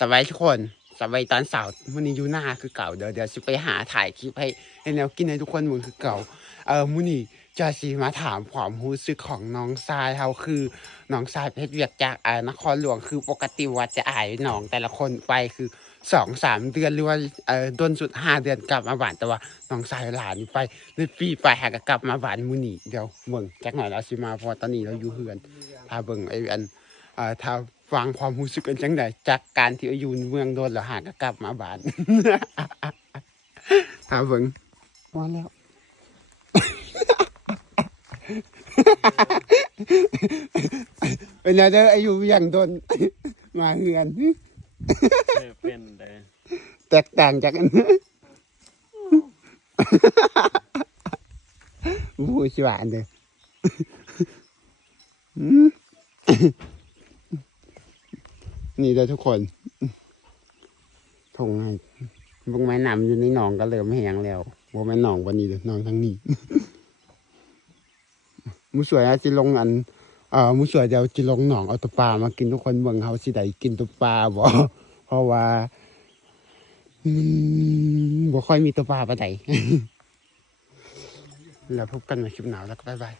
สวัสดีทุกคนสวัสดีตอนเสาร์มื้อนี้อยู่หน้าคือเก่าเดี๋ยวสิไปหาถ่ายคลิปให้แนวกินให้ทุกคนมึงคือเก่ามื้อนี้จะสิมาถามความรู้สึกของน้องทรายเฮาคือน้องทรายเพชรเวียกจากนครหลวงคือปกติว่าจะอายน้องแต่ละคนไปคือ2-3 เดือนหรือว่าด้นสุด5 เดือนกลับมาบ้านแต่ว่าน้องทรายหลานไปในปีไปหาก็กลับมาบ้านมื้อนี้เดี๋ยวเบิ่งจักหน่อยเราสิมาเพราะตอนนี้เราอยู่เฮือนพาเบิ่งถ้าฟังความรู้สึกกันจังไดจากการที่อยู่เมืองโดนแล้วหากกลับมาบ้าน หาเบิ่งว่าแล้ว เป็นไงเด้ออายุยังโดน มาเฮือน เป็นเลย แตกต่างจากอัน โอ้โหชิวานเด้อ นี่เด้อทุกคนทงให้พวกไม้นำอยู่ในหนองก็เริ่มแห้งแล้วว่าแม่นหนองวันนี้เด้อหนองทั้งนี้ มูสวยอาจจะลงมูสวยเดี๋ยวจะลงหนองเอาตัวปลามากินทุกคนเบิ่งเขาสิได้กินตัวปลาบ่ เพราะว่าบ่ค่อยมีตัวปลาปานใด แล้วพบกันในคลิปหน้าแล้วก็บ๊ายบาย